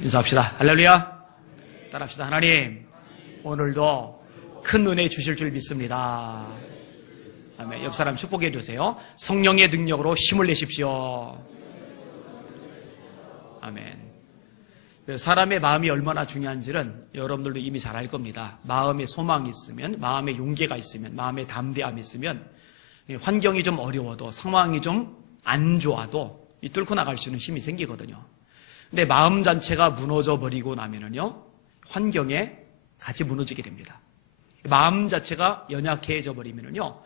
인사합시다. 할렐루야. 따라합시다. 하나님, 오늘도 큰 은혜 주실 줄 믿습니다. 아멘. 옆 사람 축복해 주세요. 성령의 능력으로 힘을 내십시오. 아멘. 사람의 마음이 얼마나 중요한지는 여러분들도 이미 잘 알 겁니다. 마음에 소망이 있으면, 마음에 용기가 있으면, 마음에 담대함이 있으면 환경이 좀 어려워도, 상황이 좀 안 좋아도 뚫고 나갈 수 있는 힘이 생기거든요. 근데 마음 자체가 무너져 버리고 나면은요, 환경에 같이 무너지게 됩니다. 마음 자체가 연약해져 버리면은요,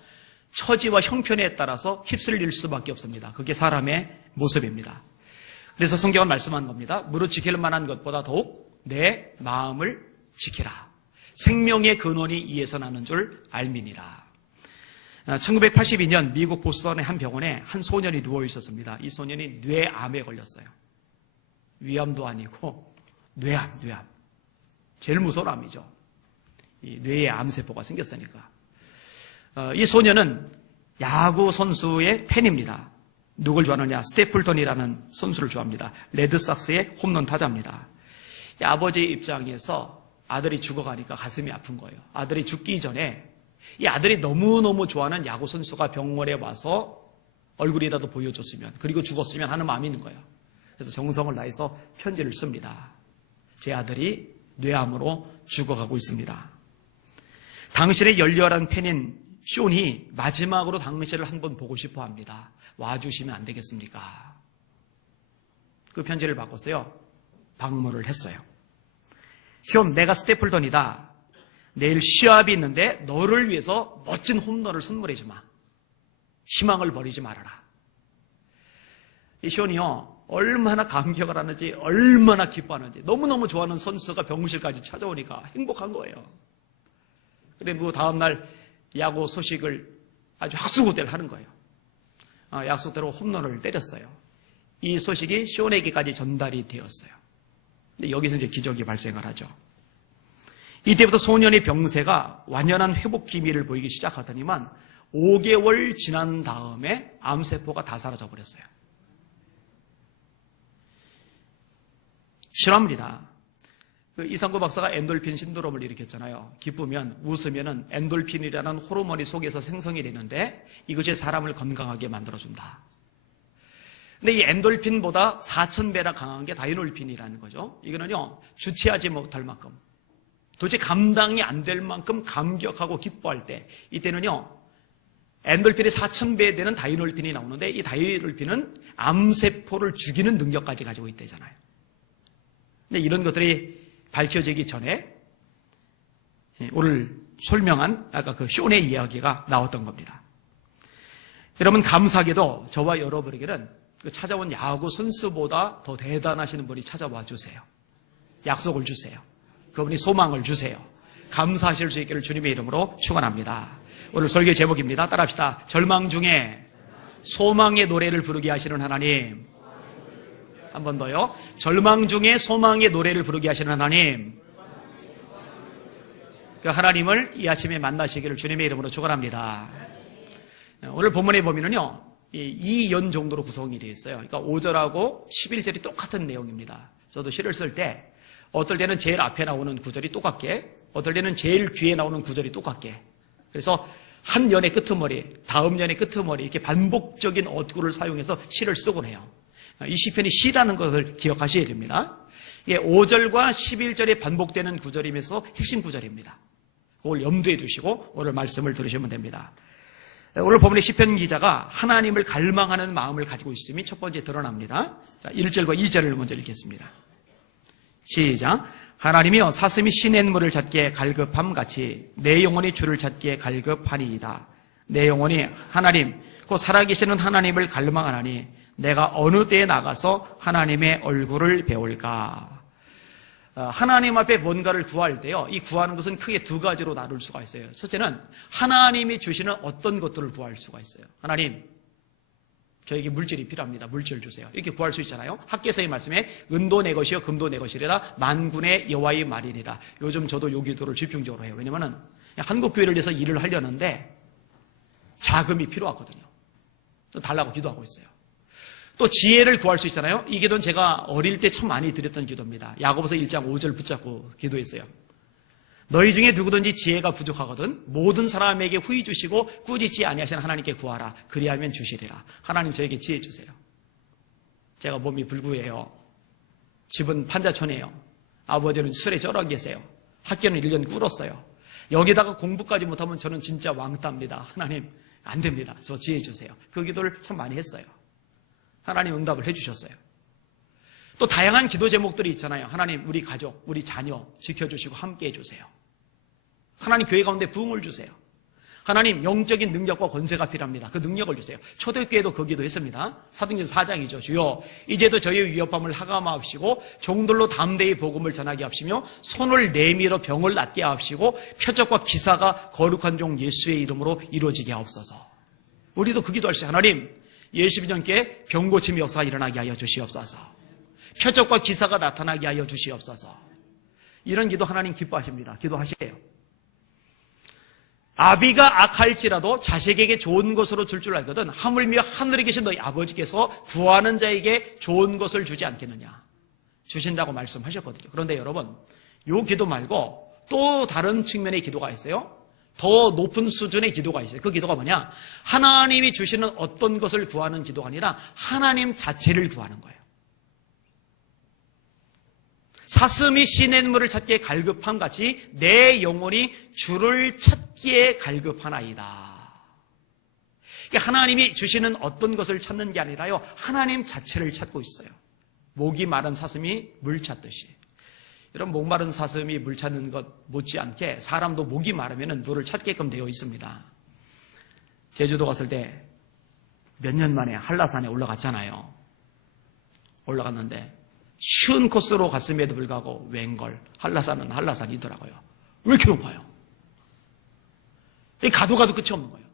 처지와 형편에 따라서 휩쓸릴 수밖에 없습니다. 그게 사람의 모습입니다. 그래서 성경은 말씀한 겁니다. 무릇 지킬 만한 것보다 더욱 내 마음을 지키라. 생명의 근원이 이에서 나는 줄 알미니라. 1982년 미국 보스턴의 한 병원에 한 소년이 누워 있었습니다. 이 소년이 뇌암에 걸렸어요. 위암도 아니고 뇌암. 제일 무서운 암이죠. 이 뇌에 암세포가 생겼으니까. 이 소년은 야구 선수의 팬입니다. 누굴 좋아하느냐? 스태플턴이라는 선수를 좋아합니다. 레드삭스의 홈런 타자입니다. 아버지의 입장에서 아들이 죽어가니까 가슴이 아픈 거예요. 아들이 죽기 전에 이 아들이 너무너무 좋아하는 야구 선수가 병원에 와서 얼굴이라도 보여줬으면, 그리고 죽었으면 하는 마음이 있는 거예요. 그래서 정성을 다해서 편지를 씁니다. 제 아들이 뇌암으로 죽어가고 있습니다. 당신의 열렬한 팬인 쇼니 마지막으로 당신을 한번 보고 싶어 합니다. 와주시면 안 되겠습니까? 그 편지를 바꿨어요. 방문을 했어요. 쇼, 내가 스태플턴이다. 내일 시합이 있는데 너를 위해서 멋진 홈런을 선물해 주마. 희망을 버리지 말아라. 이 쇼니요, 얼마나 감격을 하는지, 얼마나 기뻐하는지, 너무너무 좋아하는 선수가 병실까지 찾아오니까 행복한 거예요. 그리고 다음날 야구 소식을 아주 학수고대를 하는 거예요. 약속대로 홈런을 때렸어요. 이 소식이 쇼에게까지 전달이 되었어요. 근데 여기서 이제 기적이 발생을 하죠. 이때부터 소년의 병세가 완연한 회복 기미를 보이기 시작하더니만 5개월 지난 다음에 암세포가 다 사라져 버렸어요. 실화입니다. 이상구 박사가 엔돌핀 신드롬을 일으켰잖아요. 기쁘면, 웃으면 엔돌핀이라는 호르몬이 속에서 생성이 되는데 이것이 사람을 건강하게 만들어준다. 근데 이 엔돌핀보다 4,000배나 강한 게 다이놀핀이라는 거죠. 이거는요, 주체하지 못할 만큼, 도대체 감당이 안 될 만큼 감격하고 기뻐할 때, 이때는요, 엔돌핀이 4,000배 되는 다이놀핀이 나오는데 이 다이놀핀은 암세포를 죽이는 능력까지 가지고 있다잖아요. 근데 이런 것들이 밝혀지기 전에 오늘 설명한 아까 그 쇼네 이야기가 나왔던 겁니다. 여러분, 감사하게도 저와 여러분에게는 그 찾아온 야구 선수보다 더 대단하신 분이 찾아와 주세요. 약속을 주세요. 그분이 소망을 주세요. 감사하실 수 있기를 주님의 이름으로 축원합니다. 오늘 설교 제목입니다. 따라합시다. 절망 중에 소망의 노래를 부르게 하시는 하나님. 한 번 더요. 절망 중에 소망의 노래를 부르게 하시는 하나님. 그 하나님을 이 아침에 만나시기를 주님의 이름으로 축원합니다. 오늘 본문에 보면은요, 2연 정도로 구성이 되어 있어요. 그러니까 5절하고 11절이 똑같은 내용입니다. 저도 시를 쓸 때 어떨 때는 제일 앞에 나오는 구절이 똑같게, 어떨 때는 제일 뒤에 나오는 구절이 똑같게. 그래서 한 연의 끄트머리, 다음 연의 끄트머리, 이렇게 반복적인 어구를 사용해서 시를 쓰곤 해요. 이 시편이 시라는 것을 기억하셔야 됩니다. 이게 5절과 11절에 반복되는 구절이면서 핵심 구절입니다. 그걸 염두에 두시고 오늘 말씀을 들으시면 됩니다. 오늘 본문의 시편 기자가 하나님을 갈망하는 마음을 가지고 있음이 첫 번째 드러납니다. 자, 1절과 2절을 먼저 읽겠습니다. 시작. 하나님이여, 사슴이 시냇물을 찾기에 갈급함같이 내 영혼이 주를 찾기에 갈급하니이다. 내 영혼이 하나님, 곧 살아계시는 하나님을 갈망하나니 내가 어느 때에 나가서 하나님의 얼굴을 배울까? 하나님 앞에 뭔가를 구할 때요, 이 구하는 것은 크게 두 가지로 나눌 수가 있어요. 첫째는 하나님이 주시는 어떤 것들을 구할 수가 있어요. 하나님, 저에게 물질이 필요합니다. 물질 주세요. 이렇게 구할 수 있잖아요. 학개서의 말씀에 은도 내 것이요 금도 내 것이라 만군의 여호와의 말이니라. 요즘 저도 요 기도를 집중적으로 해요. 왜냐하면 한국 교회를 위해서 일을 하려는데 자금이 필요하거든요. 또 달라고 기도하고 있어요. 또 지혜를 구할 수 있잖아요. 이 기도는 제가 어릴 때 참 많이 드렸던 기도입니다. 야고보서 1장 5절 붙잡고 기도했어요. 너희 중에 누구든지 지혜가 부족하거든 모든 사람에게 후히 주시고 꾸짖지 아니하시는 하나님께 구하라. 그리하면 주시리라. 하나님 저에게 지혜 주세요. 제가 몸이 불구해요. 집은 판자촌이에요. 아버지는 술에 쩔어 계세요. 학교는 1년 꿇었어요. 여기다가 공부까지 못하면 저는 진짜 왕따입니다. 하나님 안 됩니다. 저 지혜 주세요. 그 기도를 참 많이 했어요. 하나님 응답을 해주셨어요. 또 다양한 기도 제목들이 있잖아요. 하나님 우리 가족, 우리 자녀 지켜주시고 함께 해주세요. 하나님 교회 가운데 부흥을 주세요. 하나님 영적인 능력과 권세가 필요합니다. 그 능력을 주세요. 초대교회도 그 기도했습니다. 사도행전 4장이죠. 주여 이제도 저희의 위협함을 하감하옵시고 종들로 담대히 복음을 전하게 하옵시며 손을 내밀어 병을 낫게 하옵시고 표적과 기사가 거룩한 종 예수의 이름으로 이루어지게 하옵소서. 우리도 그 기도할 수 있어요. 하나님 예수님 전께 병 고침의 역사가 일어나게 하여 주시옵소서. 표적과 기사가 나타나게 하여 주시옵소서. 이런 기도 하나님 기뻐하십니다. 기도하세요. 아비가 악할지라도 자식에게 좋은 것으로 줄 알거든 하물며 하늘에 계신 너희 아버지께서 구하는 자에게 좋은 것을 주지 않겠느냐. 주신다고 말씀하셨거든요. 그런데 여러분 이 기도 말고 또 다른 측면의 기도가 있어요. 더 높은 수준의 기도가 있어요. 그 기도가 뭐냐? 하나님이 주시는 어떤 것을 구하는 기도가 아니라 하나님 자체를 구하는 거예요. 사슴이 시냇물을 찾기에 갈급함 같이 내 영혼이 주를 찾기에 갈급하나이다. 그러니까 하나님이 주시는 어떤 것을 찾는 게 아니라요. 하나님 자체를 찾고 있어요. 목이 마른 사슴이 물 찾듯이. 이런 목마른 사슴이 물 찾는 것 못지않게 사람도 목이 마르면 물을 찾게끔 되어 있습니다. 제주도 갔을 때 몇 년 만에 한라산에 올라갔잖아요. 올라갔는데 쉬운 코스로 갔음에도 불구하고 웬걸 한라산은 한라산이더라고요. 왜 이렇게 높아요? 가도 끝이 없는 거예요.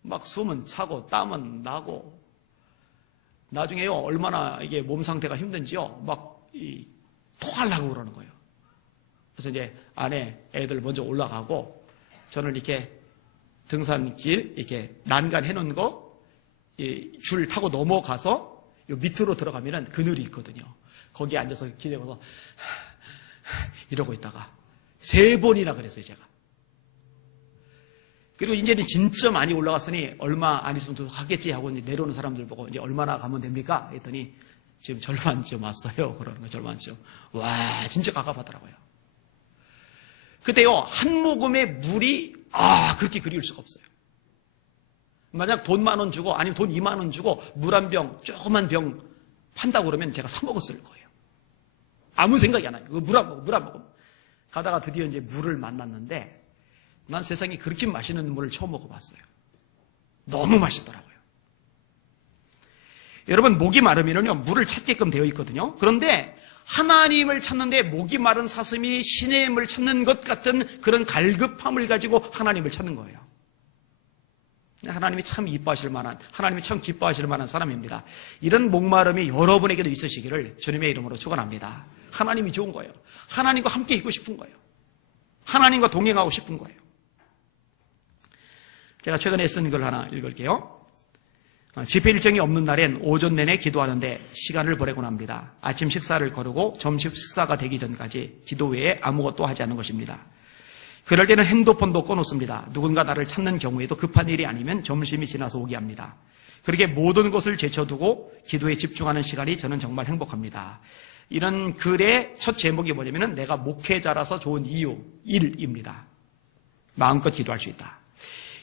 막 숨은 차고 땀은 나고 나중에요 얼마나 이게 몸 상태가 힘든지요 막 토하려고 그러는 거예요. 그래서 이제 안에 애들 먼저 올라가고 저는 이렇게 등산길 이렇게 난간 해놓은 거 줄 타고 넘어가서 요 밑으로 들어가면은 그늘이 있거든요. 거기에 앉아서 기대고서 이러고 있다가 3번이나 그랬어요, 제가. 그리고 이제는 진짜 많이 올라갔으니 얼마 안 있으면 도착하겠지 하고 이제 내려오는 사람들 보고 이제 얼마나 가면 됩니까? 했더니 지금 절반쯤 왔어요. 그러는 거 절반쯤. 와, 진짜 가깝하더라고요. 그때요, 한 모금의 물이 그렇게 그리울 수가 없어요. 만약 돈 10,000원 주고 아니면 돈 20,000원 주고 물 한 병, 조그만 병 판다고 그러면 제가 사 먹었을 거예요. 아무 생각이 안 나요. 물 안 먹어. 가다가 드디어 이제 물을 만났는데 난 세상에 그렇게 맛있는 물을 처음 먹어봤어요. 너무 맛있더라고요. 여러분 목이 마르면요 물을 찾게끔 되어 있거든요. 그런데 하나님을 찾는데 목이 마른 사슴이 시냇물을 찾는 것 같은 그런 갈급함을 가지고 하나님을 찾는 거예요. 하나님이 참 이뻐하실 만한, 하나님이 참 기뻐하실 만한 사람입니다. 이런 목마름이 여러분에게도 있으시기를 주님의 이름으로 축원합니다. 하나님이 좋은 거예요. 하나님과 함께 있고 싶은 거예요. 하나님과 동행하고 싶은 거예요. 제가 최근에 쓴 글 하나 읽을게요. 집회 일정이 없는 날엔 오전 내내 기도하는데 시간을 보내곤 합니다. 아침 식사를 거르고 점심 식사가 되기 전까지 기도 외에 아무것도 하지 않는 것입니다. 그럴 때는 핸드폰도 꺼놓습니다. 누군가 나를 찾는 경우에도 급한 일이 아니면 점심이 지나서 오게 합니다. 그렇게 모든 것을 제쳐두고 기도에 집중하는 시간이 저는 정말 행복합니다. 이런 글의 첫 제목이 뭐냐면 내가 목회자라서 좋은 이유 1입니다. 마음껏 기도할 수 있다.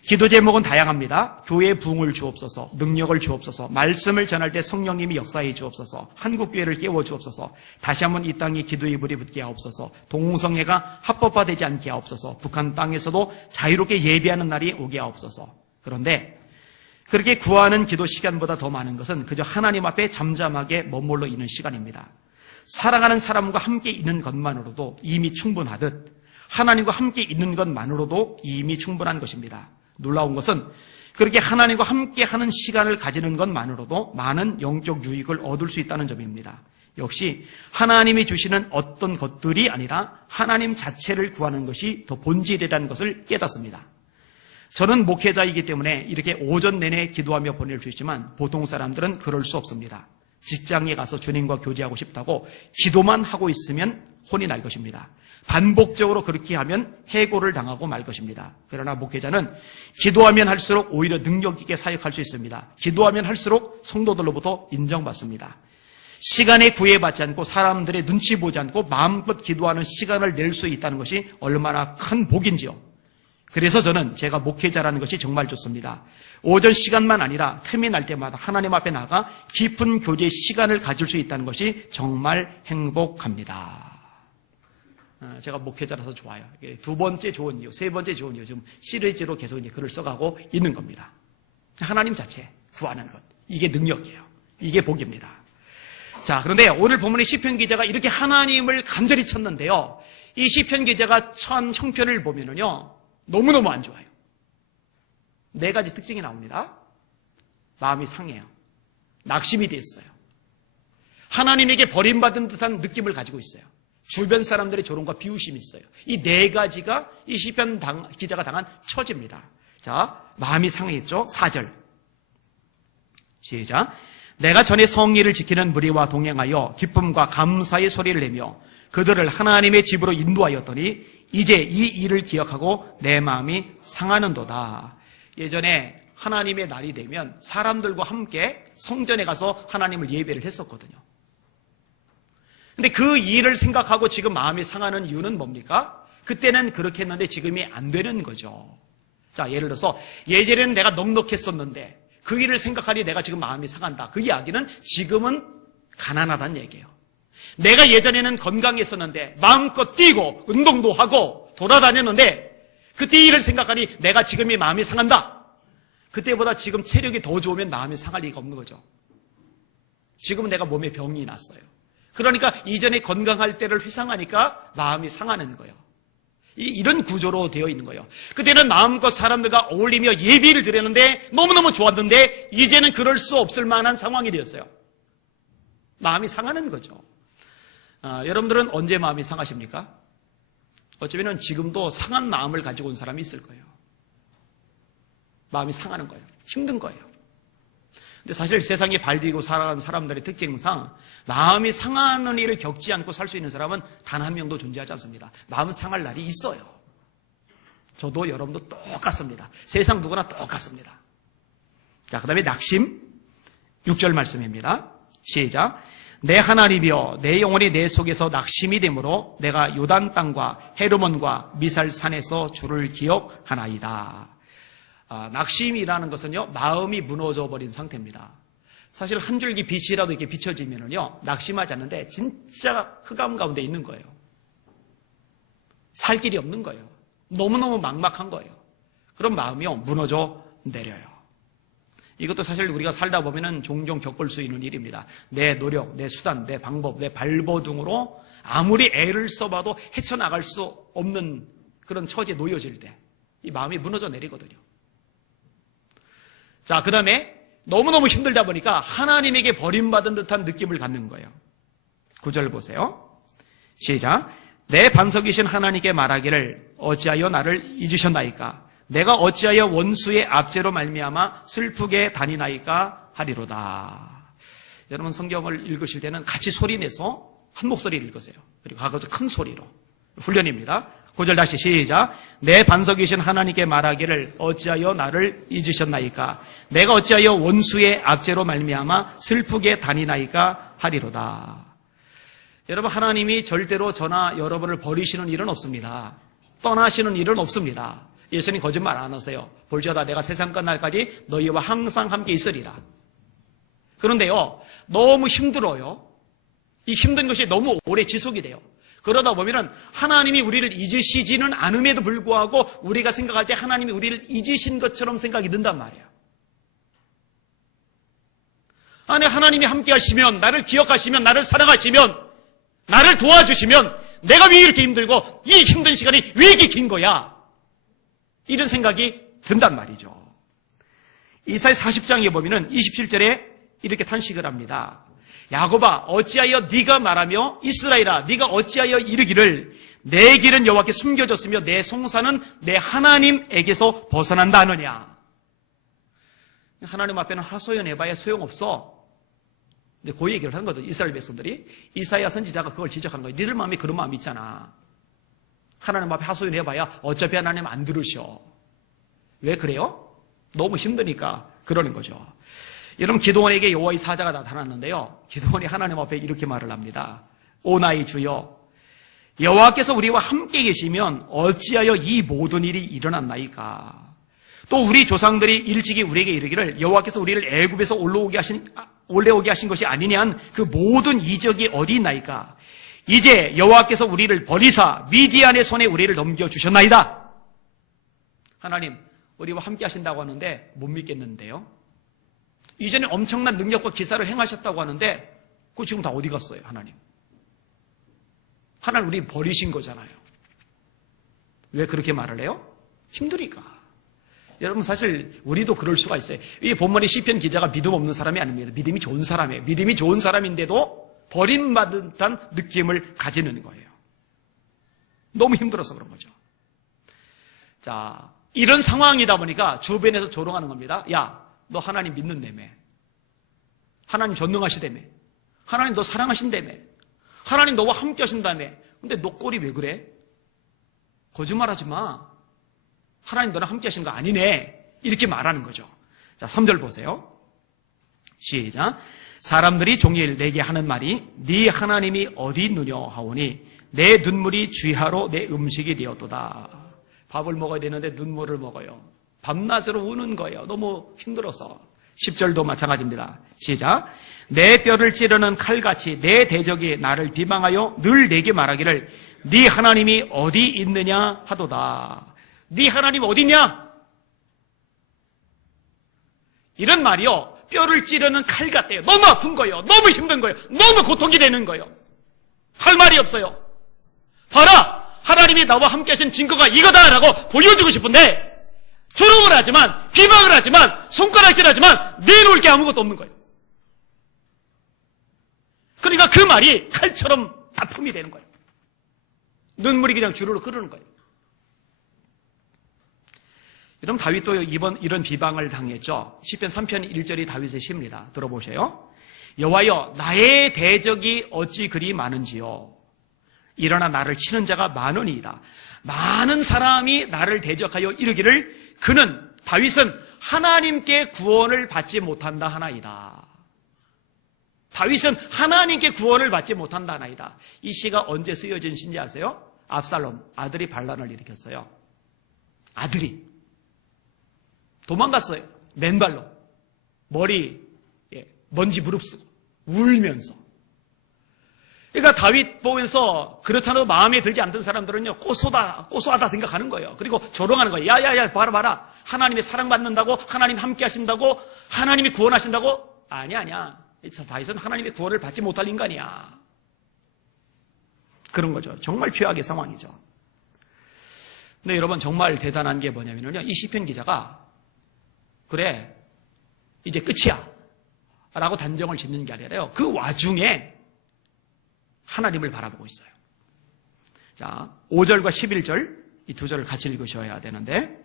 기도 제목은 다양합니다. 교회에 부흥을 주옵소서, 능력을 주옵소서, 말씀을 전할 때 성령님이 역사해 주옵소서, 한국교회를 깨워 주옵소서, 다시 한번 이 땅에 기도의 불이 붙게 하옵소서, 동성애가 합법화되지 않게 하옵소서, 북한 땅에서도 자유롭게 예배하는 날이 오게 하옵소서. 그런데 그렇게 구하는 기도 시간보다 더 많은 것은 그저 하나님 앞에 잠잠하게 머물러 있는 시간입니다. 사랑하는 사람과 함께 있는 것만으로도 이미 충분하듯 하나님과 함께 있는 것만으로도 이미 충분한 것입니다. 놀라운 것은 그렇게 하나님과 함께하는 시간을 가지는 것만으로도 많은 영적 유익을 얻을 수 있다는 점입니다. 역시 하나님이 주시는 어떤 것들이 아니라 하나님 자체를 구하는 것이 더 본질이라는 것을 깨닫습니다. 저는 목회자이기 때문에 이렇게 오전 내내 기도하며 보낼 수 있지만 보통 사람들은 그럴 수 없습니다. 직장에 가서 주님과 교제하고 싶다고 기도만 하고 있으면 혼이 날 것입니다. 반복적으로 그렇게 하면 해고를 당하고 말 것입니다. 그러나 목회자는 기도하면 할수록 오히려 능력 있게 사역할 수 있습니다. 기도하면 할수록 성도들로부터 인정받습니다. 시간에 구애받지 않고 사람들의 눈치 보지 않고 마음껏 기도하는 시간을 낼 수 있다는 것이 얼마나 큰 복인지요. 그래서 저는 제가 목회자라는 것이 정말 좋습니다. 오전 시간만 아니라 틈이 날 때마다 하나님 앞에 나가 깊은 교제의 시간을 가질 수 있다는 것이 정말 행복합니다. 제가 목회자라서 좋아요. 두 번째 좋은 이유, 세 번째 좋은 이유, 지금 시리즈로 계속 이제 글을 써가고 있는 겁니다. 하나님 자체 구하는 것, 이게 능력이에요. 이게 복입니다. 자, 그런데 오늘 본문의 시편 기자가 이렇게 하나님을 간절히 찾는데요. 이 시편 기자가 처한 형편을 보면은요, 너무너무 안 좋아요. 네 가지 특징이 나옵니다. 마음이 상해요. 낙심이 돼 있어요. 하나님에게 버림받은 듯한 느낌을 가지고 있어요. 주변 사람들의 조롱과 비웃음이 있어요. 이 네 가지가 이 시편 기자가 당한 처지입니다. 자, 마음이 상해했죠. 4절. 시작. 내가 전에 성의를 지키는 무리와 동행하여 기쁨과 감사의 소리를 내며 그들을 하나님의 집으로 인도하였더니 이제 이 일을 기억하고 내 마음이 상하는도다. 예전에 하나님의 날이 되면 사람들과 함께 성전에 가서 하나님을 예배를 했었거든요. 근데 그 일을 생각하고 지금 마음이 상하는 이유는 뭡니까? 그때는 그렇게 했는데 지금이 안 되는 거죠. 자, 예를 들어서 예전에는 내가 넉넉했었는데 그 일을 생각하니 내가 지금 마음이 상한다. 그 이야기는 지금은 가난하다는 얘기예요. 내가 예전에는 건강했었는데 마음껏 뛰고 운동도 하고 돌아다녔는데 그때 일을 생각하니 내가 지금이 마음이 상한다. 그때보다 지금 체력이 더 좋으면 마음이 상할 리가 없는 거죠. 지금은 내가 몸에 병이 났어요. 그러니까 이전에 건강할 때를 회상하니까 마음이 상하는 거예요. 이런 구조로 되어 있는 거예요. 그때는 마음껏 사람들과 어울리며 예비를 드렸는데 너무너무 좋았는데 이제는 그럴 수 없을 만한 상황이 되었어요. 마음이 상하는 거죠. 여러분들은 언제 마음이 상하십니까? 어쩌면 지금도 상한 마음을 가지고 온 사람이 있을 거예요. 마음이 상하는 거예요. 힘든 거예요. 근데 사실 세상에 발디고 살아가는 사람들의 특징상 마음이 상하는 일을 겪지 않고 살 수 있는 사람은 단 한 명도 존재하지 않습니다. 마음 상할 날이 있어요. 저도 여러분도 똑같습니다. 세상 누구나 똑같습니다. 자, 그 다음에 낙심 6절 말씀입니다. 시작. 내 하나님이여 내 영혼이 내 속에서 낙심이 되므로 내가 요단 땅과 헤르몬과 미살산에서 주를 기억하나이다. 낙심이라는 것은요, 마음이 무너져 버린 상태입니다. 사실 한 줄기 빛이라도 이렇게 비춰지면은요, 낙심하지 않는데 진짜 흑암 가운데 있는 거예요. 살 길이 없는 거예요. 너무너무 막막한 거예요. 그런 마음이요, 무너져 내려요. 이것도 사실 우리가 살다 보면은 종종 겪을 수 있는 일입니다. 내 노력, 내 수단, 내 방법, 내 발버둥으로 아무리 애를 써봐도 헤쳐나갈 수 없는 그런 처지에 놓여질 때 이 마음이 무너져 내리거든요. 자, 그 다음에 너무너무 힘들다 보니까 하나님에게 버림받은 듯한 느낌을 갖는 거예요. 9절 보세요. 시작. 내 반석이신 하나님께 말하기를 어찌하여 나를 잊으셨나이까? 내가 어찌하여 원수의 압제로 말미암아 슬프게 다니나이까 하리로다. 여러분 성경을 읽으실 때는 같이 소리내서 한 목소리를 읽으세요. 그리고 가급적 큰 소리로. 훈련입니다. 9절 다시 시작. 내 반석이신 하나님께 말하기를 어찌하여 나를 잊으셨나이까? 내가 어찌하여 원수의 압제로 말미암아 슬프게 다니나이까 하리로다. 여러분 하나님이 절대로 저나 여러분을 버리시는 일은 없습니다. 떠나시는 일은 없습니다. 예수님 거짓말 안 하세요. 볼지어다 내가 세상 끝날까지 너희와 항상 함께 있으리라. 그런데요, 너무 힘들어요. 이 힘든 것이 너무 오래 지속이 돼요. 그러다 보면은 하나님이 우리를 잊으시지는 않음에도 불구하고 우리가 생각할 때 하나님이 우리를 잊으신 것처럼 생각이 든단 말이에요. 아니, 하나님이 함께 하시면, 나를 기억하시면, 나를 사랑하시면, 나를 도와주시면 내가 왜 이렇게 힘들고 이 힘든 시간이 왜 이렇게 긴 거야? 이런 생각이 든단 말이죠. 이사야 40장에 보면은 27절에 이렇게 탄식을 합니다. 야곱아 어찌하여 네가 말하며 이스라엘아 네가 어찌하여 이르기를 내 길은 여호와께 숨겨졌으며 내 송사는 내 하나님에게서 벗어난다 하느냐. 하나님 앞에는 하소연해봐야 소용없어. 근데 그 얘기를 하는 거죠. 이스라엘 백성들이. 이사야 선지자가 그걸 지적하는 거예요. 니들 마음에 그런 마음 있잖아. 하나님 앞에 하소연해봐야 어차피 하나님 안 들으셔. 왜 그래요? 너무 힘드니까 그러는 거죠. 여러분 기드온에게 여호와의 사자가 나타났는데요. 기드온이 하나님 앞에 이렇게 말을 합니다. 오 나의 주여 여호와께서 우리와 함께 계시면 어찌하여 이 모든 일이 일어났나이까. 또 우리 조상들이 일찍이 우리에게 이르기를 여호와께서 우리를 애굽에서 올라오게 하신 것이 아니냐한 그 모든 이적이 어디 있나이까. 이제 여호와께서 우리를 버리사 미디안의 손에 우리를 넘겨주셨나이다. 하나님 우리와 함께 하신다고 하는데 못 믿겠는데요. 이전에 엄청난 능력과 기사를 행하셨다고 하는데 그거 지금 다 어디 갔어요? 하나님 우리 버리신 거잖아요. 왜 그렇게 말을 해요? 힘드니까. 여러분 사실 우리도 그럴 수가 있어요. 이 본문의 시편 기자가 믿음 없는 사람이 아닙니다. 믿음이 좋은 사람이에요. 믿음이 좋은 사람인데도 버림받은 듯한 느낌을 가지는 거예요. 너무 힘들어서 그런 거죠. 자, 이런 상황이다 보니까 주변에서 조롱하는 겁니다. 야, 너 하나님 믿는다며. 하나님 전능하시다며. 하나님 너 사랑하신다며. 하나님 너와 함께 하신다며. 근데 너 꼴이 왜 그래? 거짓말하지 마. 하나님 너랑 함께 하신 거 아니네. 이렇게 말하는 거죠. 자, 3절 보세요. 시작. 사람들이 종일 내게 하는 말이 네 하나님이 어디 있느냐 하오니 내 눈물이 쥐하로 내 음식이 되었도다. 밥을 먹어야 되는데 눈물을 먹어요. 밤낮으로 우는 거예요. 너무 힘들어서. 10절도 마찬가지입니다. 시작. 내 뼈를 찌르는 칼같이 내 대적이 나를 비방하여 늘 내게 말하기를 네 하나님이 어디 있느냐 하도다. 네 하나님 어디 있냐? 이런 말이요. 뼈를 찌르는 칼 같대요. 너무 아픈 거예요. 너무 힘든 거예요. 너무 고통이 되는 거예요. 할 말이 없어요. 봐라! 하나님이 나와 함께 하신 증거가 이거다라고 보여주고 싶은데 조롱을 하지만 비방을 하지만 손가락질하지만 내놓을 게 아무것도 없는 거예요. 그러니까 그 말이 칼처럼 아픔이 되는 거예요. 눈물이 그냥 주르륵 흐르는 거예요. 여러분 다윗도 이런 비방을 당했죠. 시편 3편 1절이 다윗의 시입니다. 들어보세요. 여호와여 나의 대적이 어찌 그리 많은지요. 일어나 나를 치는 자가 많으니이다. 많은 사람이 나를 대적하여 이르기를 다윗은 하나님께 구원을 받지 못한다 하나이다. 다윗은 하나님께 구원을 받지 못한다 하나이다. 이 시가 언제 쓰여진 시인지 아세요? 압살롬 아들이 반란을 일으켰어요. 아들이 도망갔어요. 맨발로 머리 먼지 무릅쓰고 울면서. 그러니까 다윗 보면서 그렇잖아도 마음에 들지 않던 사람들은요 고소하다 생각하는 거예요. 그리고 조롱하는 거예요. 야야야 봐라 하나님이 사랑받는다고 하나님 함께 하신다고 하나님이 구원하신다고 아니야 다윗은 하나님의 구원을 받지 못할 인간이야. 그런 거죠. 정말 최악의 상황이죠. 근데 여러분 정말 대단한 게 뭐냐면요 이 시편 기자가 그래 이제 끝이야 라고 단정을 짓는 게 아니라요 그 와중에 하나님을 바라보고 있어요. 자, 5절과 11절 이 두 절을 같이 읽으셔야 되는데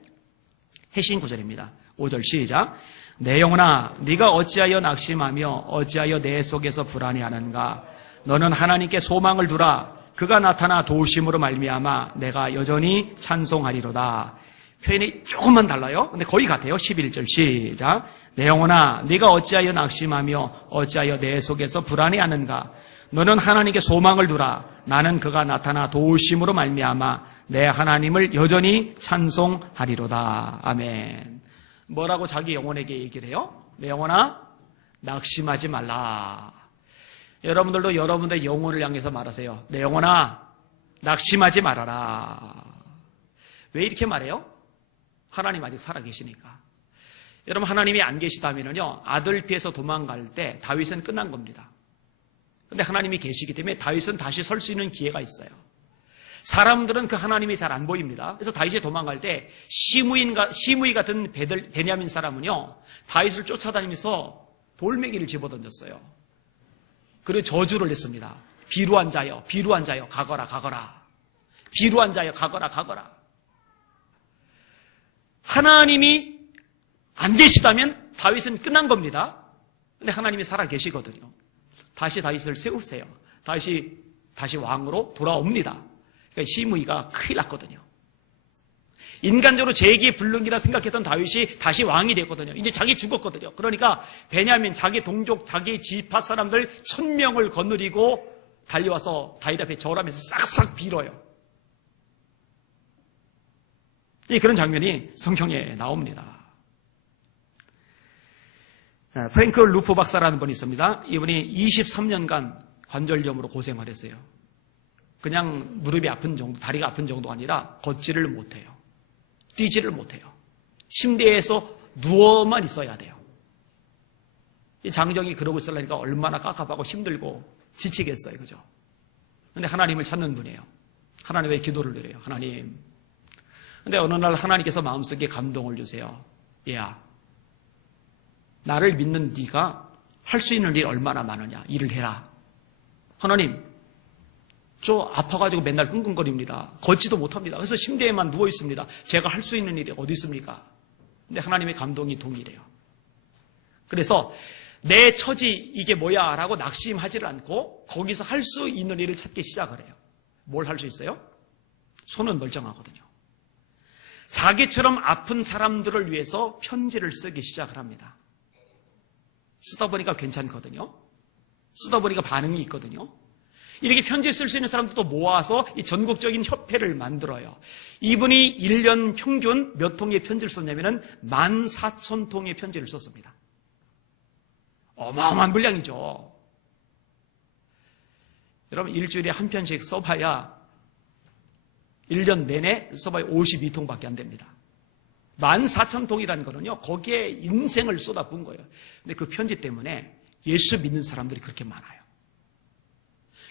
해신 구절입니다. 5절 시작. 내 영혼아 네가 어찌하여 낙심하며 어찌하여 내 속에서 불안해하는가. 너는 하나님께 소망을 두라. 그가 나타나 도우심으로 말미암아 내가 여전히 찬송하리로다. 표현이 조금만 달라요. 근데 거의 같아요. 11절 시작. 내 영혼아 네가 어찌하여 낙심하며 어찌하여 내 속에서 불안해하는가. 너는 하나님께 소망을 두라. 나는 그가 나타나 도우심으로 말미암아 내 하나님을 여전히 찬송하리로다. 아멘. 뭐라고 자기 영혼에게 얘기를 해요? 내 영혼아 낙심하지 말라. 여러분들도 여러분들의 영혼을 향해서 말하세요. 내 영혼아 낙심하지 말아라. 왜 이렇게 말해요? 하나님 아직 살아계시니까. 여러분 하나님이 안 계시다면요 아들 피해서 도망갈 때 다윗은 끝난 겁니다. 근데 하나님이 계시기 때문에 다윗은 다시 설 수 있는 기회가 있어요. 사람들은 그 하나님이 잘 안 보입니다. 그래서 다윗이 도망갈 때 시므이 같은 베냐민 사람은요 다윗을 쫓아다니면서 돌멩이를 집어던졌어요. 그리고 저주를 냈습니다. 비루한 자여, 비루한 자여, 가거라, 가거라. 비루한 자여, 가거라, 가거라. 하나님이 안 계시다면 다윗은 끝난 겁니다. 근데 하나님이 살아 계시거든요. 다시 다윗을 세우세요. 다시 왕으로 돌아옵니다. 그러니까 시므이가 큰일 났거든요. 인간적으로 제게 불능이라 생각했던 다윗이 다시 왕이 됐거든요. 이제 자기 죽었거든요. 그러니까 베냐민, 자기 동족, 자기 지파 사람들 1000명을 거느리고 달려와서 다윗 앞에 절하면서 싹싹 빌어요. 그런 장면이 성경에 나옵니다. 프랭크 루프 박사라는 분이 있습니다. 이분이 23년간 관절염으로 고생을 했어요. 그냥 무릎이 아픈 정도, 다리가 아픈 정도가 아니라 걷지를 못해요. 뛰지를 못해요. 침대에서 누워만 있어야 돼요. 이 장정이 그러고 있으려니까 얼마나 깝깝하고 힘들고 지치겠어요. 그죠? 근데 하나님을 찾는 분이에요. 하나님의 기도를 드려요. 하나님. 근데 어느 날 하나님께서 마음속에 감동을 주세요. 얘야, 나를 믿는 네가 할 수 있는 일이 얼마나 많으냐. 일을 해라. 하나님, 저 아파가지고 맨날 끙끙거립니다. 걷지도 못합니다. 그래서 침대에만 누워 있습니다. 제가 할 수 있는 일이 어디 있습니까? 근데 하나님의 감동이 동일해요. 그래서 내 처지 이게 뭐야 라고 낙심하지를 않고 거기서 할 수 있는 일을 찾기 시작을 해요. 뭘 할 수 있어요? 손은 멀쩡하거든요. 자기처럼 아픈 사람들을 위해서 편지를 쓰기 시작을 합니다. 쓰다 보니까 괜찮거든요. 쓰다 보니까 반응이 있거든요. 이렇게 편지 쓸 수 있는 사람들도 모아서 이 전국적인 협회를 만들어요. 이분이 1년 평균 몇 통의 편지를 썼냐면은 14,000통의 편지를 썼습니다. 어마어마한 분량이죠. 여러분, 일주일에 한 편씩 써봐야 1년 내내 써봐야 52통밖에 안 됩니다. 14,000통이라는 거는요, 거기에 인생을 쏟아부은 거예요. 근데 그 편지 때문에 예수 믿는 사람들이 그렇게 많아요.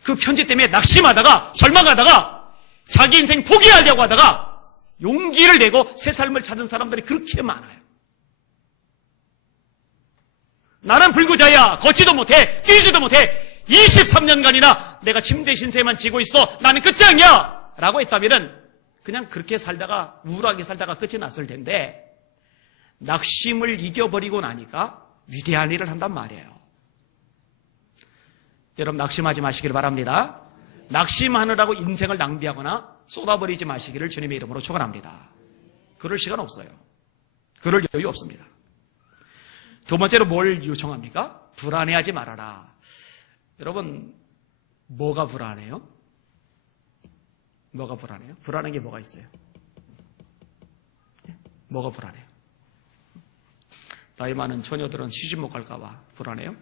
그 편지 때문에 낙심하다가 절망하다가 자기 인생 포기하려고 하다가 용기를 내고 새 삶을 찾은 사람들이 그렇게 많아요. 나는 불구자야. 걷지도 못해. 뛰지도 못해. 23년간이나 내가 침대 신세만 지고 있어. 나는 끝장이야. 라고 했다면은 그냥 그렇게 살다가 우울하게 살다가 끝이 났을 텐데 낙심을 이겨버리고 나니까 위대한 일을 한단 말이에요. 여러분, 낙심하지 마시기를 바랍니다. 낙심하느라고 인생을 낭비하거나 쏟아버리지 마시기를 주님의 이름으로 축원합니다. 그럴 시간 없어요. 그럴 여유 없습니다. 두 번째로 뭘 요청합니까? 불안해하지 말아라. 여러분, 뭐가 불안해요? 뭐가 불안해요? 불안한 게 뭐가 있어요? 뭐가 불안해요? 나이 많은 처녀들은 시집 못 갈까 봐 불안해요?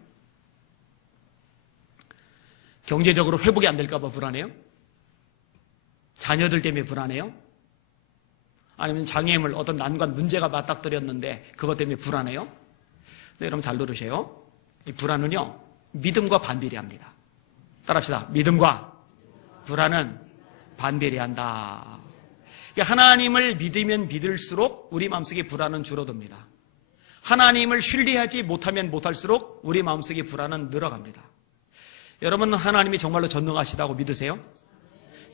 경제적으로 회복이 안 될까 봐 불안해요? 자녀들 때문에 불안해요? 아니면 장애물 어떤 난관 문제가 맞닥뜨렸는데 그것 때문에 불안해요? 네, 여러분 잘 들으세요. 이 불안은요, 믿음과 반비례합니다. 따라합시다. 믿음과 불안은 반비례한다. 하나님을 믿으면 믿을수록 우리 마음속에 불안은 줄어듭니다. 하나님을 신뢰하지 못하면 못할수록 우리 마음속에 불안은 늘어갑니다. 여러분은 하나님이 정말로 전능하시다고 믿으세요?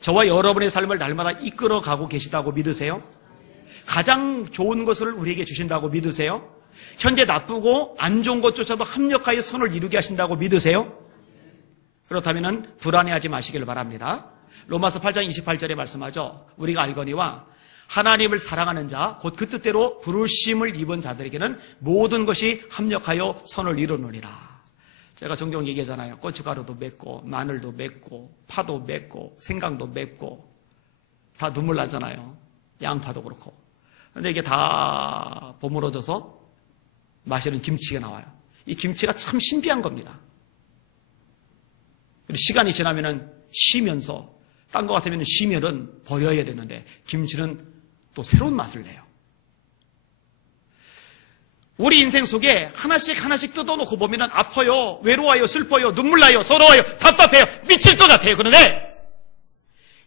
저와 여러분의 삶을 날마다 이끌어가고 계시다고 믿으세요? 가장 좋은 것을 우리에게 주신다고 믿으세요? 현재 나쁘고 안 좋은 것조차도 합력하여 선을 이루게 하신다고 믿으세요? 그렇다면 불안해하지 마시기를 바랍니다. 로마서 8장 28절에 말씀하죠. 우리가 알거니와 하나님을 사랑하는 자, 곧 그 뜻대로 부르심을 입은 자들에게는 모든 것이 합력하여 선을 이루느니라. 제가 종종 얘기하잖아요. 고춧가루도 맵고 마늘도 맵고 파도 맵고 생강도 맵고 다 눈물 나잖아요. 양파도 그렇고. 그런데 이게 다 버무러져서 마시는 김치가 나와요. 이 김치가 참 신비한 겁니다. 그리고 시간이 지나면은 쉬면서 딴 거 같으면 쉬면은 버려야 되는데 김치는 또 새로운 맛을 내요. 우리 인생 속에 하나씩 뜯어놓고 보면은 아파요, 외로워요, 슬퍼요, 눈물 나요, 서러워요, 답답해요, 미칠 것 같아요. 그런데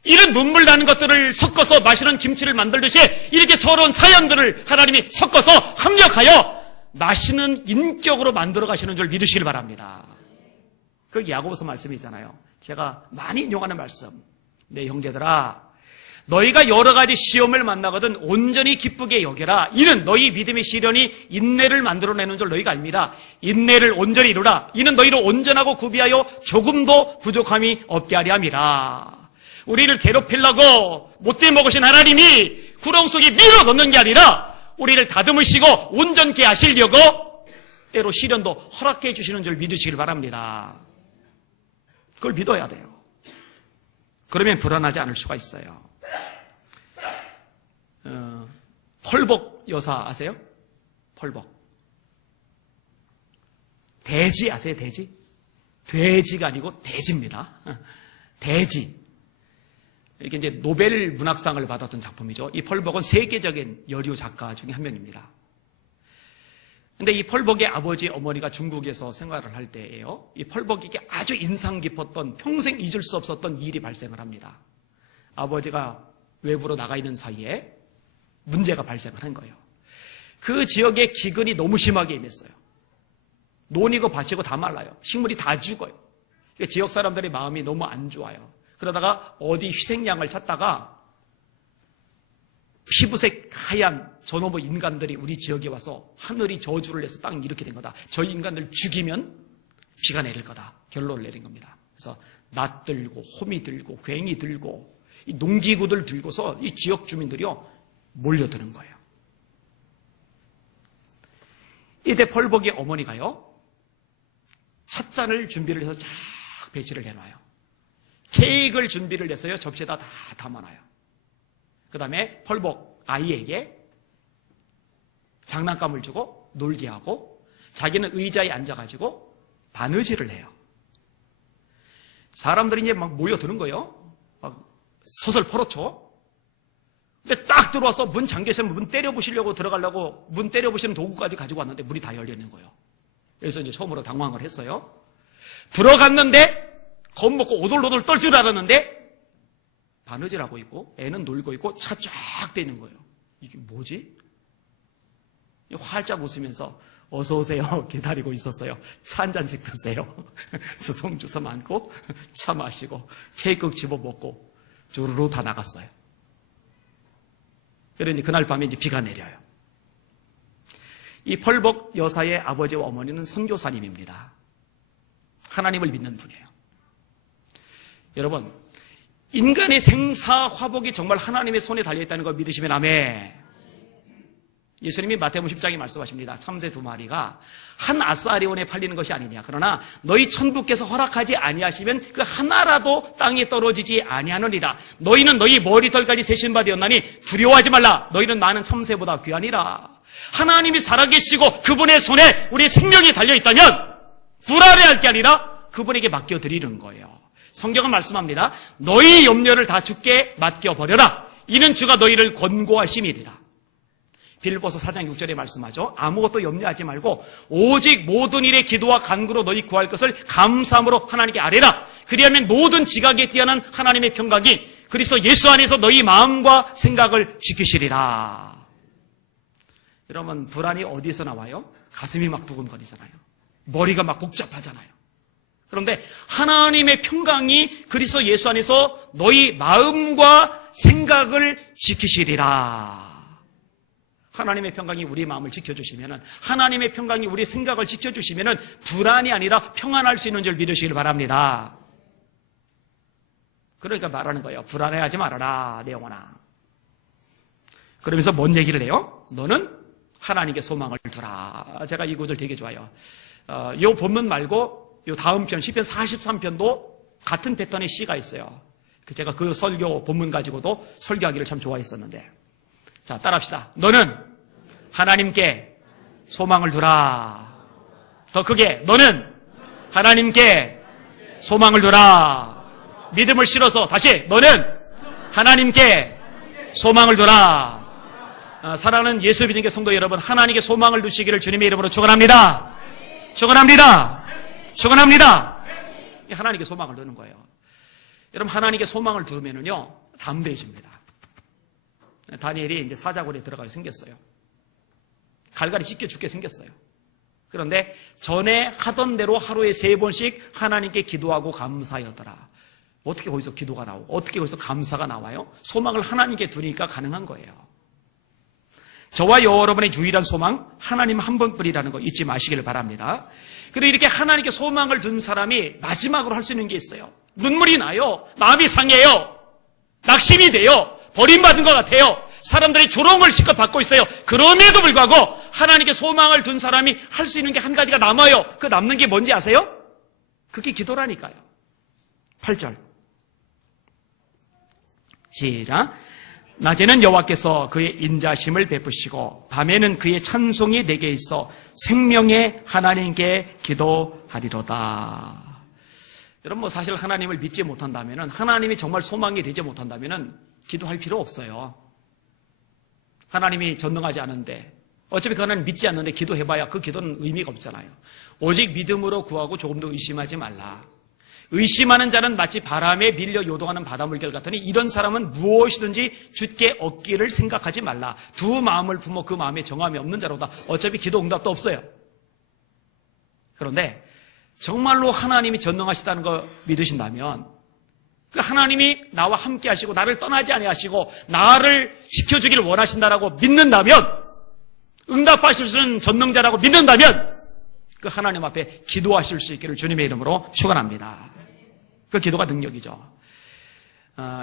이런 눈물 나는 것들을 섞어서 마시는 김치를 만들듯이 이렇게 서러운 사연들을 하나님이 섞어서 합력하여 마시는 인격으로 만들어 가시는 줄 믿으시길 바랍니다. 그 야고보서 말씀이잖아요. 제가 많이 인용하는 말씀. 내 형제들아, 너희가 여러 가지 시험을 만나거든 온전히 기쁘게 여겨라. 이는 너희 믿음의 시련이 인내를 만들어내는 줄 너희가 압니다. 인내를 온전히 이루라. 이는 너희를 온전하고 구비하여 조금도 부족함이 없게 하려 함이라. 우리를 괴롭히려고 못돼 먹으신 하나님이 구렁 속에 밀어 넣는 게 아니라 우리를 다듬으시고 온전케 하시려고 때로 시련도 허락해 주시는 줄 믿으시길 바랍니다. 그걸 믿어야 돼요. 그러면 불안하지 않을 수가 있어요. 펄복 여사 아세요? 펄복. 돼지 아세요? 돼지? 돼지가 아니고 돼지입니다. 돼지. 이게 이제 노벨 문학상을 받았던 작품이죠. 이 펄복은 세계적인 여류 작가 중에 한 명입니다. 근데 이 펄복의 아버지, 어머니가 중국에서 생활을 할 때예요. 이 펄복에게 아주 인상 깊었던, 평생 잊을 수 없었던 일이 발생을 합니다. 아버지가 외부로 나가 있는 사이에 문제가 발생을 한 거예요. 그 지역에 기근이 너무 심하게 임했어요. 논이고 밭이고 다 말라요. 식물이 다 죽어요. 그러니까 지역 사람들의 마음이 너무 안 좋아요. 그러다가 어디 희생양을 찾다가 피부색 하얀 저놈의 인간들이 우리 지역에 와서 하늘이 저주를 해서 딱 이렇게 된 거다. 저 인간들 죽이면 비가 내릴 거다. 결론을 내린 겁니다. 그래서 낫 들고 호미 들고 괭이 들고 이 농기구들 들고서 이 지역 주민들이요 몰려드는 거예요. 이때 펄복의 어머니가요 찻잔을 준비를 해서 쫙 배치를 해놔요. 케이크를 준비를 해서요 접시에다 다 담아놔요. 그 다음에 펄복 아이에게 장난감을 주고 놀게 하고 자기는 의자에 앉아가지고 바느질을 해요. 사람들이 이제 막 모여드는 거예요. 막 서슬 퍼렇죠. 근데 딱 들어와서 문 잠겨있으면 문 때려부시려고 들어가려고 문 때려부시는 도구까지 가지고 왔는데 문이 다 열려있는 거예요. 그래서 이제 처음으로 당황을 했어요. 들어갔는데 겁먹고 오돌오돌 떨 줄 알았는데 바느질하고 있고 애는 놀고 있고 차 쫙 돼 있는 거예요. 이게 뭐지? 활짝 웃으면서 어서 오세요 기다리고 있었어요. 차 한 잔씩 드세요. 수성 주워 안고 차 마시고 케이크 집어 먹고 조르르 다 나갔어요. 그러니 그날 밤에 이제 비가 내려요. 이 펄복 여사의 아버지와 어머니는 선교사님입니다. 하나님을 믿는 분이에요. 여러분, 인간의 생사화복이 정말 하나님의 손에 달려있다는 걸 믿으시면 아멘. 예수님이 마태복음 10장에 말씀하십니다. 참새 2마리가 한 아스아리온에 팔리는 것이 아니냐. 그러나 너희 천부께서 허락하지 아니하시면 그 하나라도 땅에 떨어지지 아니하느니라. 너희는 너희 머리털까지 세신 바 되었나니 두려워하지 말라. 너희는 많은 참새보다 귀하니라. 하나님이 살아계시고 그분의 손에 우리의 생명이 달려있다면 불안해할 게 아니라 그분에게 맡겨드리는 거예요. 성경은 말씀합니다. 너희 염려를 다 주께 맡겨버려라. 이는 주가 너희를 권고하심이니라. 빌립보서 4장 6절에 말씀하죠. 아무것도 염려하지 말고 오직 모든 일에 기도와 간구로 너희 구할 것을 감사함으로 하나님께 아뢰라. 그리하면 모든 지각에 뛰어난 하나님의 평강이 그리스도 예수 안에서 너희 마음과 생각을 지키시리라. 여러분, 불안이 어디서 나와요? 가슴이 막 두근거리잖아요. 머리가 막 복잡하잖아요. 그런데 하나님의 평강이 그리스도 예수 안에서 너희 마음과 생각을 지키시리라. 하나님의 평강이 우리 마음을 지켜주시면, 하나님의 평강이 우리 생각을 지켜주시면 불안이 아니라 평안할 수 있는 줄 믿으시길 바랍니다. 그러니까 말하는 거예요. 불안해하지 말아라 내 영혼아. 그러면서 뭔 얘기를 해요? 너는 하나님께 소망을 두라. 제가 이 구절 되게 좋아요. 이 본문 말고 이 다음 편 시편 43편도 같은 패턴의 시가 있어요. 제가 그 설교 본문 가지고도 설교하기를 참 좋아했었는데, 자 따라합시다. 너는 하나님께 소망을 두라. 더 크게, 너는 하나님께 소망을 두라. 믿음을 실어서 다시, 너는 하나님께 소망을 두라. 사랑하는 예수 믿는 성도 여러분, 하나님께 소망을 두시기를 주님의 이름으로 축원합니다. 축원합니다. 축원합니다. 하나님께 소망을 두는 거예요. 여러분, 하나님께 소망을 두면은요 담대해집니다. 다니엘이 이제 사자굴에 들어가게 생겼어요. 갈갈이 찢겨 죽게 생겼어요. 그런데 전에 하던 대로 하루에 3번씩 하나님께 기도하고 감사하였더라. 어떻게 거기서 기도가 나오고 어떻게 거기서 감사가 나와요? 소망을 하나님께 두니까 가능한 거예요. 저와 여러분의 유일한 소망 하나님 한 분뿐이라는 거 잊지 마시길 바랍니다. 그리고 이렇게 하나님께 소망을 둔 사람이 마지막으로 할 수 있는 게 있어요. 눈물이 나요. 마음이 상해요. 낙심이 돼요. 버림받은 것 같아요. 사람들이 조롱을 실컷 받고 있어요. 그럼에도 불구하고 하나님께 소망을 둔 사람이 할 수 있는 게 한 가지가 남아요. 그 남는 게 뭔지 아세요? 그게 기도라니까요. 8절 시작. 낮에는 여호와께서 그의 인자심을 베푸시고 밤에는 그의 찬송이 내게 있어 생명의 하나님께 기도하리로다. 여러분 사실 하나님을 믿지 못한다면, 하나님이 정말 소망이 되지 못한다면 기도할 필요 없어요. 하나님이 전능하지 않은데, 어차피 그 하나님 믿지 않는데 기도해봐야 그 기도는 의미가 없잖아요. 오직 믿음으로 구하고 조금 더 의심하지 말라. 의심하는 자는 마치 바람에 밀려 요동하는 바닷물결 같으니 이런 사람은 무엇이든지 주께 얻기를 생각하지 말라. 두 마음을 품어 그 마음에 정함이 없는 자로다. 어차피 기도 응답도 없어요. 그런데 정말로 하나님이 전능하시다는 거 믿으신다면, 그 하나님이 나와 함께 하시고 나를 떠나지 아니하시고 나를 지켜주기를 원하신다라고 믿는다면, 응답하실 수 있는 전능자라고 믿는다면 그 하나님 앞에 기도하실 수 있기를 주님의 이름으로 축원합니다. 그 기도가 능력이죠.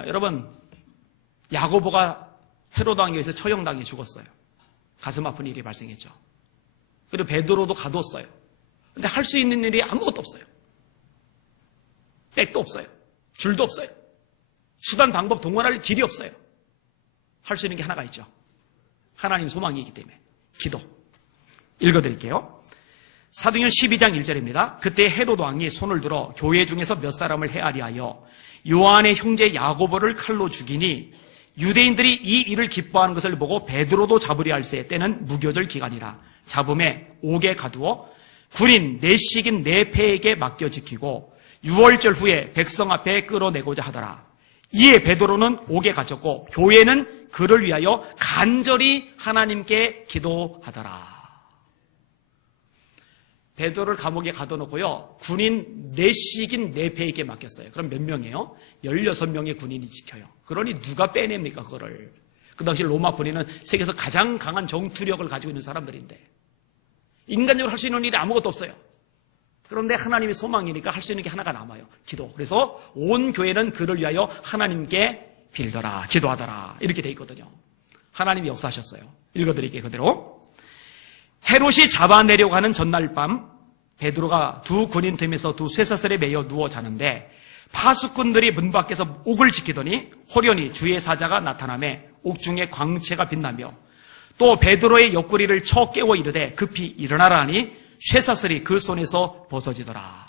여러분, 야고보가 헤로도 왕에 의해서 처형당해 죽었어요. 가슴 아픈 일이 발생했죠. 그리고 베드로도 가뒀어요. 근데 할 수 있는 일이 아무것도 없어요. 백도 없어요. 줄도 없어요. 수단 방법 동원할 길이 없어요. 할 수 있는 게 하나가 있죠. 하나님 소망이기 때문에 기도. 읽어드릴게요. 사도행전 12장 1절입니다. 그때 헤로도 왕이 손을 들어 교회 중에서 몇 사람을 헤아리하여 요한의 형제 야고보를 칼로 죽이니 유대인들이 이 일을 기뻐하는 것을 보고 베드로도 잡으려 할세. 때는 무교절 기간이라 잡음에 옥에 가두어 군인 내식인 내패에게 맡겨 지키고 6월절 후에 백성 앞에 끌어내고자 하더라. 이에 베드로는 옥에 갇혔고 교회는 그를 위하여 간절히 하나님께 기도하더라. 베드로를 감옥에 가둬놓고요, 군인 내식인 내패에게 맡겼어요. 그럼 몇 명이에요? 16명의 군인이 지켜요. 그러니 누가 빼냅니까, 그거를? 그 당시 로마 군인은 세계에서 가장 강한 정투력을 가지고 있는 사람들인데 인간적으로 할 수 있는 일이 아무것도 없어요. 그런데 하나님의 소망이니까 할 수 있는 게 하나가 남아요. 기도. 그래서 온 교회는 그를 위하여 하나님께 빌더라, 기도하더라, 이렇게 돼 있거든요. 하나님이 역사하셨어요. 읽어드릴게요, 그대로. 헤롯이 잡아내려고 하는 전날 밤 베드로가 두 군인 틈에서 두 쇠사슬에 매여 누워 자는데 파수꾼들이 문 밖에서 옥을 지키더니 호련히 주의 사자가 나타나매 옥중에 광채가 빛나며 또 베드로의 옆구리를 쳐 깨워 이르되 급히 일어나라 하니 쇠사슬이 그 손에서 벗어지더라.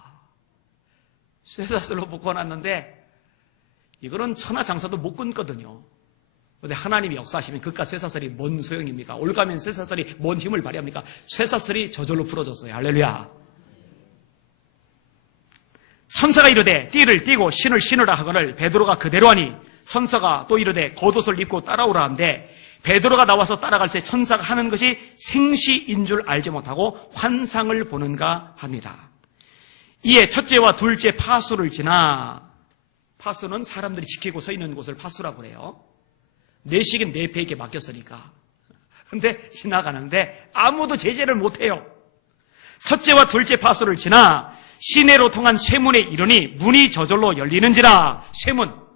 쇠사슬로 묶어놨는데 이거는 천하장사도 못 끊거든요. 그런데 하나님이 역사하시면 그깟 쇠사슬이 뭔 소용입니까? 올가면 쇠사슬이 뭔 힘을 발휘합니까? 쇠사슬이 저절로 풀어졌어요. 할렐루야. 천사가 이르되 띠를 띠고 신을 신으라 하거늘 베드로가 그대로 하니 천사가 또 이르되 겉옷을 입고 따라오라 한데 베드로가 나와서 따라갈새 천사가 하는 것이 생시인 줄 알지 못하고 환상을 보는가 합니다. 이에 첫째와 둘째 파수를 지나, 파수는 사람들이 지키고 서 있는 곳을 파수라고 그래요. 내식인 내패에게 맡겼으니까. 근데 지나가는데 아무도 제재를 못해요. 첫째와 둘째 파수를 지나 시내로 통한 쇠문에 이르니 문이 저절로 열리는지라. 쇠문.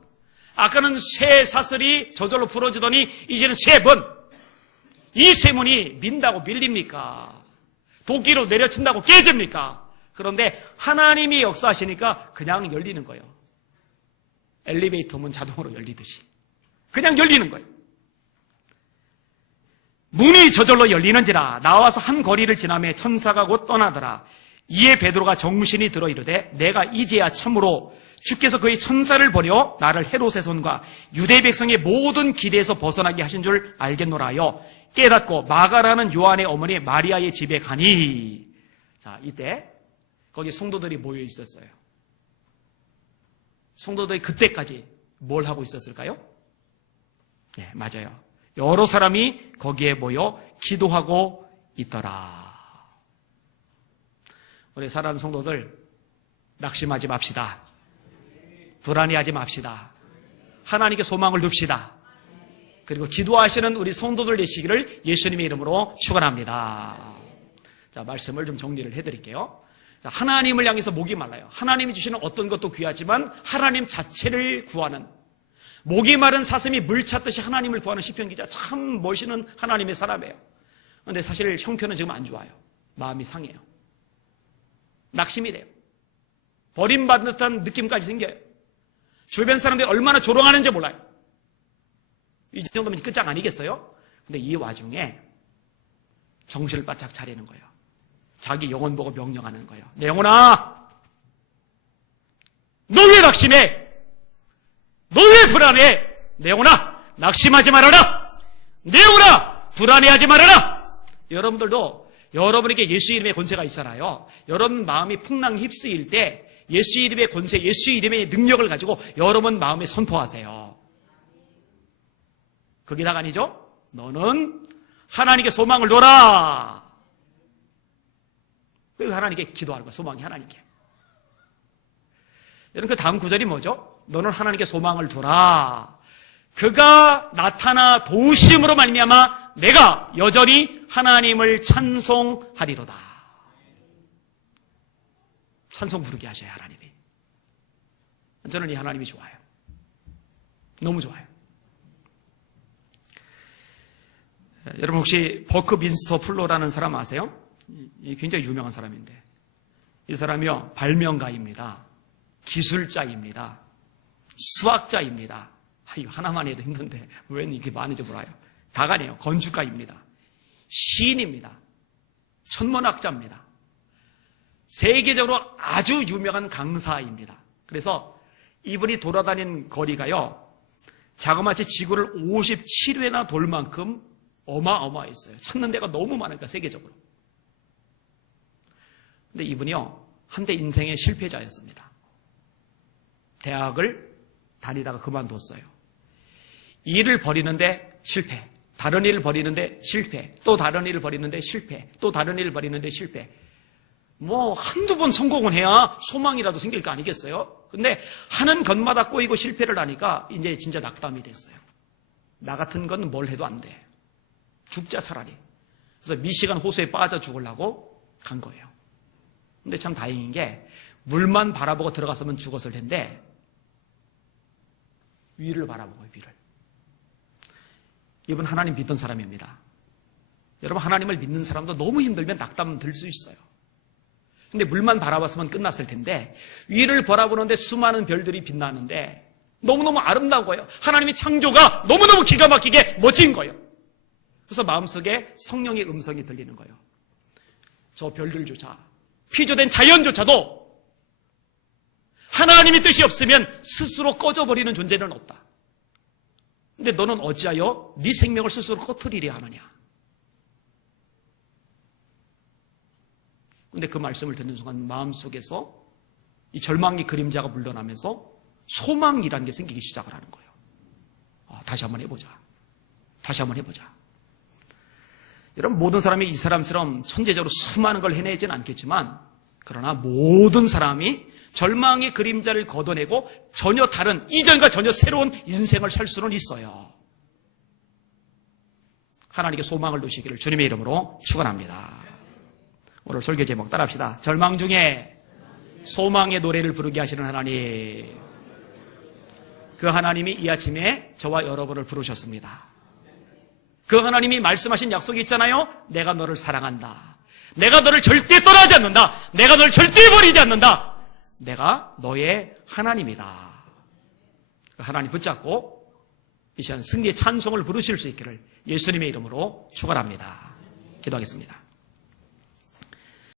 아까는 쇠 사슬이 저절로 풀어지더니 이제는 쇠문. 이 쇠문이 민다고 밀립니까? 도끼로 내려친다고 깨집니까? 그런데 하나님이 역사하시니까 그냥 열리는 거예요. 엘리베이터 문 자동으로 열리듯이 그냥 열리는 거예요. 문이 저절로 열리는지라. 나와서 한 거리를 지나매 천사가 곧 떠나더라. 이에 베드로가 정신이 들어 이르되 내가 이제야 참으로 주께서 그의 천사를 버려 나를 헤롯의 손과 유대 백성의 모든 기대에서 벗어나게 하신 줄 알겠노라 하여 깨닫고 마가라는 요한의 어머니 마리아의 집에 가니. 자, 이때 거기 성도들이 모여 있었어요. 성도들이 그때까지 뭘 하고 있었을까요? 네, 맞아요. 여러 사람이 거기에 모여 기도하고 있더라. 우리 사랑하는 성도들, 낙심하지 맙시다. 불안해하지 맙시다. 하나님께 소망을 둡시다. 그리고 기도하시는 우리 성도들 되시기를 예수님의 이름으로 축원합니다. 자, 말씀을 좀 정리를 해드릴게요. 자, 하나님을 향해서 목이 말라요. 하나님이 주시는 어떤 것도 귀하지만 하나님 자체를 구하는, 목이 마른 사슴이 물 찾듯이 하나님을 구하는 시편 기자, 참 멋있는 하나님의 사람이에요. 그런데 사실 형편은 지금 안 좋아요. 마음이 상해요. 낙심이 돼요. 버림받은 듯한 느낌까지 생겨요. 주변 사람들이 얼마나 조롱하는지 몰라요. 이 정도면 끝장 아니겠어요? 근데 이 와중에 정신을 바짝 차리는 거예요. 자기 영혼 보고 명령하는 거예요. 내 영혼아, 너 왜 낙심해? 너 왜 불안해? 내 영혼아, 낙심하지 말아라. 내 영혼아, 불안해하지 말아라. 여러분들도 여러분에게 예수 이름의 권세가 있잖아요. 여러분 마음이 풍랑 휩쓰일 때 예수 이름의 권세, 예수 이름의 능력을 가지고 여러분 마음에 선포하세요. 그게 다가 아니죠? 너는 하나님께 소망을 둬라. 그리고 하나님께 기도하는 거야. 소망이 하나님께. 여러분, 그 다음 구절이 뭐죠? 너는 하나님께 소망을 두라. 그가 나타나 도우심으로 말미암아 내가 여전히 하나님을 찬송하리로다. 찬송 부르게 하셔야 하나님이. 저는 이 하나님이 좋아요. 너무 좋아요. 여러분 혹시 버크민스터 플로라는 사람 아세요? 굉장히 유명한 사람인데, 이 사람이요 발명가입니다. 기술자입니다. 수학자입니다. 이거 하나만 해도 힘든데 왜 이렇게 많은지 몰라요. 다가네요. 건축가입니다. 시인입니다. 천문학자입니다. 세계적으로 아주 유명한 강사입니다. 그래서 이분이 돌아다닌 거리가요, 자그마치 지구를 57회나 돌 만큼 어마어마했어요. 찾는 데가 너무 많으니까, 세계적으로. 근데 이분이요, 한때 인생의 실패자였습니다. 대학을 다니다가 그만뒀어요. 일을 벌이는데 실패, 다른 일을 벌이는데 실패, 또 다른 일을 벌이는데 실패, 또 다른 일을 벌이는데 실패. 뭐 한두 번 성공은 해야 소망이라도 생길 거 아니겠어요? 근데 하는 것마다 꼬이고 실패를 하니까 이제 진짜 낙담이 됐어요. 나 같은 건 뭘 해도 안 돼. 죽자 차라리. 그래서 미시간 호수에 빠져 죽으려고 간 거예요. 근데 참 다행인 게 물만 바라보고 들어갔으면 죽었을 텐데 위를 바라보고, 위를. 이분 하나님 믿던 사람입니다. 여러분, 하나님을 믿는 사람도 너무 힘들면 낙담 들 수 있어요. 근데 물만 바라봤으면 끝났을 텐데 위를 바라보는데 수많은 별들이 빛나는데 너무너무 아름다운 거예요. 하나님의 창조가 너무너무 기가 막히게 멋진 거예요. 그래서 마음속에 성령의 음성이 들리는 거예요. 저 별들조차, 피조된 자연조차도 하나님의 뜻이 없으면 스스로 꺼져버리는 존재는 없다. 근데 너는 어찌하여 네 생명을 스스로 꺼트리려 하느냐. 근데 그 말씀을 듣는 순간 마음속에서 이 절망의 그림자가 물러나면서 소망이라는 게 생기기 시작을 하는 거예요. 다시 한번 해보자. 다시 한번 해보자. 여러분, 모든 사람이 이 사람처럼 천재적으로 수많은 걸 해내지는 않겠지만, 그러나 모든 사람이 절망의 그림자를 걷어내고 전혀 다른, 이전과 전혀 새로운 인생을 살 수는 있어요. 하나님께 소망을 두시기를 주님의 이름으로 축원합니다. 오늘 설교 제목 따라합시다. 절망 중에 소망의 노래를 부르게 하시는 하나님. 그 하나님이 이 아침에 저와 여러분을 부르셨습니다. 그 하나님이 말씀하신 약속이 있잖아요. 내가 너를 사랑한다. 내가 너를 절대 떠나지 않는다. 내가 너를 절대 버리지 않는다. 내가 너의 하나님이다. 그 하나님 붙잡고 이 시간 승리의 찬송을 부르실 수 있기를 예수님의 이름으로 축원합니다. 기도하겠습니다.